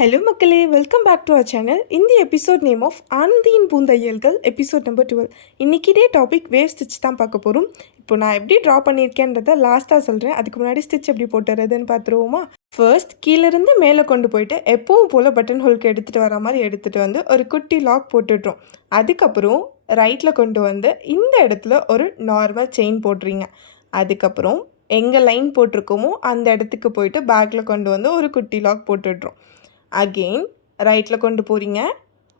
Hello மக்களே, welcome back to our channel. இந்த episode name of ஆனந்தியின் பூந்தையல்கள் எபிசோட் நம்பர் 12. இன்றைக்கிட்டே டாபிக் வேவ் ஸ்டிச் தான் பார்க்க போகிறோம். இப்போ நான் எப்படி ட்ரா பண்ணியிருக்கேன்றதை லாஸ்ட்டாக சொல்கிறேன். அதுக்கு முன்னாடி ஸ்டிச் எப்படி போட்டுறதுன்னு பார்த்துருவோமா? ஃபர்ஸ்ட் கீழேருந்து மேலே கொண்டு போயிட்டு எப்பவும் போல் பட்டன் ஹோல்க்கு எடுத்துகிட்டு வர மாதிரி எடுத்துகிட்டு வந்து ஒரு குட்டி லாக் போட்டுடுறோம். அதுக்கப்புறம் ரைட்டில் கொண்டு வந்து இந்த இடத்துல ஒரு நார்மல் செயின் போட்டுறீங்க. அதுக்கப்புறம் எங்கே லைன் போட்டிருக்கோமோ அந்த இடத்துக்கு போயிட்டு பேக்கில் கொண்டு வந்து ஒரு குட்டி லாக் போட்டுடுறோம். அகெயின் ரைட்டில் கொண்டு போகிறீங்க,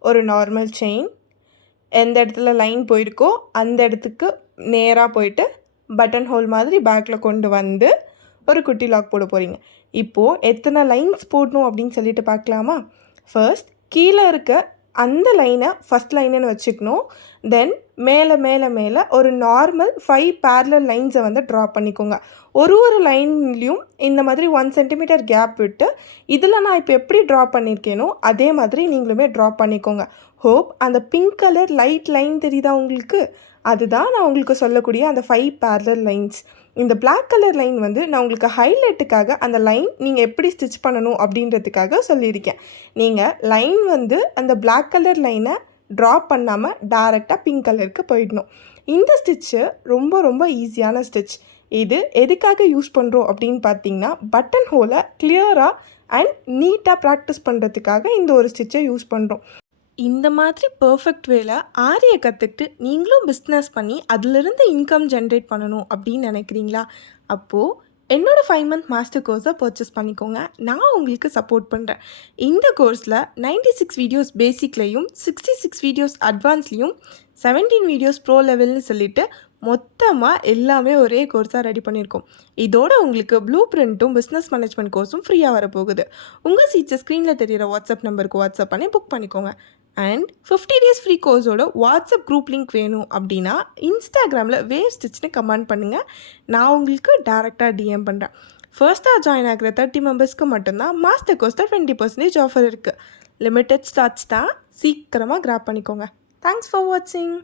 ஒரு நார்மல் செயின், எந்த இடத்துல லைன் போயிருக்கோ அந்த இடத்துக்கு நேராக போயிட்டு பட்டன் ஹோல் மாதிரி பேக்கில் கொண்டு வந்து ஒரு குட்டி லாக் போட போகிறீங்க. இப்போது எத்தனை லைன்ஸ் போடணும் அப்படின்னு சொல்லிட்டு பார்க்கலாமா? ஃபர்ஸ்ட் கீழே இருக்க அந்த லைனை ஃபஸ்ட் லைனுன்னு வச்சுக்கணும். தென் மேலே மேலே மேலே ஒரு நார்மல் 5 பேரலல் லைன்ஸை வந்து ட்ரா பண்ணிக்கோங்க. ஒரு லைன்லேயும் இந்த மாதிரி 1 சென்டிமீட்டர் கேப் விட்டு இதில் நான் இப்போ எப்படி ட்ரா பண்ணியிருக்கேனோ அதே மாதிரி நீங்களுமே ட்ரா பண்ணிக்கோங்க. ஹோப் அந்த பிங்க் கலர் லைட் லைன் தெரியுதா உங்களுக்கு? அதுதான் நான் உங்களுக்கு சொல்லக்கூடிய அந்த 5 பேரலல் லைன்ஸ். இந்த பிளாக் கலர் லைன் வந்து நான் உங்களுக்கு ஹைலைட்டுக்காக அந்த லைன் நீங்கள் எப்படி ஸ்டிச் பண்ணணும் அப்படின்றதுக்காக சொல்லியிருக்கேன். நீங்கள் லைன் வந்து அந்த பிளாக் கலர் லைனை ட்ரா பண்ணாமல் டைரெக்டாக பிங்க் கலருக்கு போயிடணும். இந்த ஸ்டிச்சு ரொம்ப ரொம்ப ஈஸியான ஸ்டிச். இது எதுக்காக யூஸ் பண்ணுறோம் அப்படின்னு பார்த்தீங்கன்னா, பட்டன் ஹோலை கிளியராக அண்ட் நீட்டாக ப்ராக்டிஸ் பண்ணுறதுக்காக இந்த ஒரு ஸ்டிச்சை யூஸ் பண்ணுறோம். இந்த மாதிரி பர்ஃபெக்ட் வேல ஆரியை கற்றுக்கிட்டு நீங்களும் பிஸ்னஸ் பண்ணி அதிலிருந்து இன்கம் ஜென்ரேட் பண்ணணும் அப்படின்னு நினைக்கிறீங்களா? அப்போது என்னோடய 5 மந்த் மாஸ்டர் கோர்ஸை பர்ச்சேஸ் பண்ணிக்கோங்க. நான் உங்களுக்கு சப்போர்ட் பண்ணுறேன். இந்த கோர்ஸில் 96 வீடியோஸ் பேசிக்லேயும் 66 வீடியோஸ் அட்வான்ஸ்லேயும் 17 வீடியோஸ் ப்ரோ லெவல்னு சொல்லிட்டு மொத்தமாக எல்லாமே ஒரே கோர்ஸாக ரெடி பண்ணியிருக்கோம். இதோட உங்களுக்கு ப்ளூ பிரிண்ட்டும் பிஸ்னஸ் மேனேஜ்மெண்ட் கோர்ஸும் ஃப்ரீயாக வரப்போகுது. உங்கள் சீட்ஸை ஸ்க்ரீனில் தெரிகிற வாட்ஸ்அப் நம்பருக்கு வாட்ஸ்அப் பண்ணி புக் பண்ணிக்கோங்க. அண்ட் 50 டேஸ் ஃப்ரீ கோர்ஸோட வாட்ஸ்அப் குரூப் லிங்க் வேணும் அப்படின்னா இன்ஸ்டாகிராமில் வேவ் ஸ்டிச்னு கமெண்ட் பண்ணுங்கள். நான் உங்களுக்கு டேரெக்டாக டிஎம் பண்ணுறேன். ஃபர்ஸ்ட்டாக ஜாயின் ஆகிற 30 மெம்பர்ஸ்க்கு மட்டும்தான் மாஸ்டர் கோர்ஸில் 20% ஆஃபர் இருக்குது. லிமிட்டட் ஸ்லாட்ஸ் தான், சீக்கிரமாக கிராப் பண்ணிக்கோங்க. தேங்க்ஸ் ஃபார் வாட்சிங்.